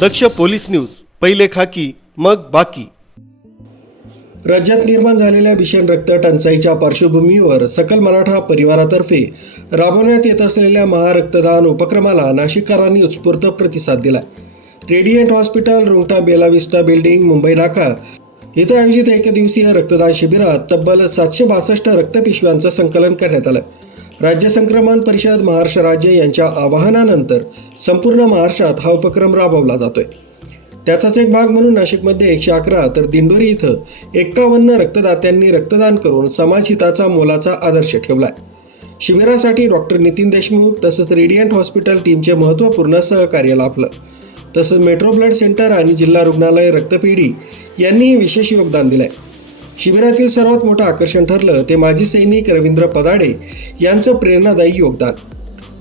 दक्ष police news पहिले खाकी मग बाकी. राज्यात निर्माण झालेल्या भीषण रक्त टंचाईच्या पार्श्वभूमीवर सकल मराठा परिवारातर्फे राबवण्यात येत असलेल्या महारक्तदान उपक्रमाला नाशिककरांनी उत्स्फूर्त प्रतिसाद दिला radiant hospital Rungta Bellavista building Mumbai Naka इथं आयोजित एकदिवसीय रक्तदान शिबिरात तब्बल सातशे बासष्ट रक्तपिशव्यांचं संकलन करण्यात आलं. राज्य संक्रमण परिषद महाराष्ट्र राज्य यांच्या आवाहनानंतर संपूर्ण महाराष्ट्रात हा उपक्रम राबवला जातोय. त्याचाच एक भाग म्हणून नाशिकमध्ये एकशे अकरा तर दिंडोरी इथं एक्कावन्न रक्तदात्यांनी रक्तदान करून समाजहिताचा मोलाचा आदर्श ठेवलाय. शिबिरासाठी डॉक्टर नितीन देशमुख तसंच रेडियंट हॉस्पिटल टीमचे महत्त्वपूर्ण सहकार्य लाभलं. तसंच मेट्रो ब्लड सेंटर आणि जिल्हा रुग्णालय रक्तपेढी यांनी विशेष योगदान दिलं आहे शिबिरातील सर्वात मोठं आकर्षण ठरलं ते माजी सैनिक रवींद्र पदाडे यांचं प्रेरणादायी योगदान.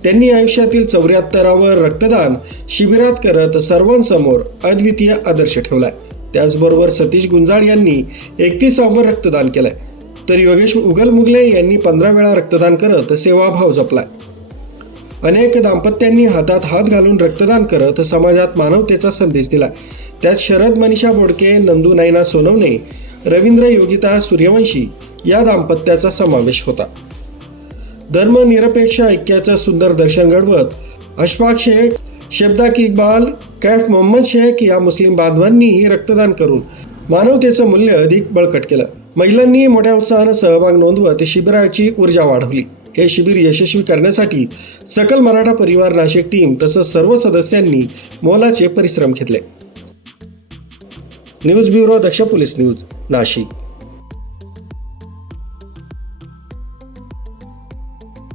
त्यांनी आयुष्यातील चौऱ्याहत्तरावं रक्तदान शिबिरात करत सर्वांसमोर अद्वितीय आदर्श ठेवलाय. त्याचबरोबर सतीश गुंजाळ यांनी एकतीसावं रक्तदान केलंय. तर योगेश उगलमुगले यांनी पंधरा वेळा रक्तदान करत सेवाभाव जपलाय. अनेक दाम्पत्यांनी हातात हात घालून रक्तदान करत समाजात मानवतेचा संदेश दिला त्यात शरद मनीषा बोडके नंदू नायना सोनवणे रवींद्र योगिता सूर्यवंशी या दाम्पत्याचा समावेश होता. धर्मनिरपेक्ष ऐक्याचं सुंदर दर्शन घडवत अशफाक शेख शेब्दाक इक्बाल कैफ मोहम्मद शेख या मुस्लिम बांधवांनीही रक्तदान करून मानवतेचं मूल्य अधिक बळकट केलं. महिलांनी मोठ्या उत्साहानं सहभाग नोंदवत शिबिराची ऊर्जा वाढवली. हे शिबिर यशस्वी करण्यासाठी सकल मराठा परिवार नाशिक टीम तसंच सर्व सदस्यांनी मोलाचे परिश्रम घेतले. News bureau Daksh police news Nashik.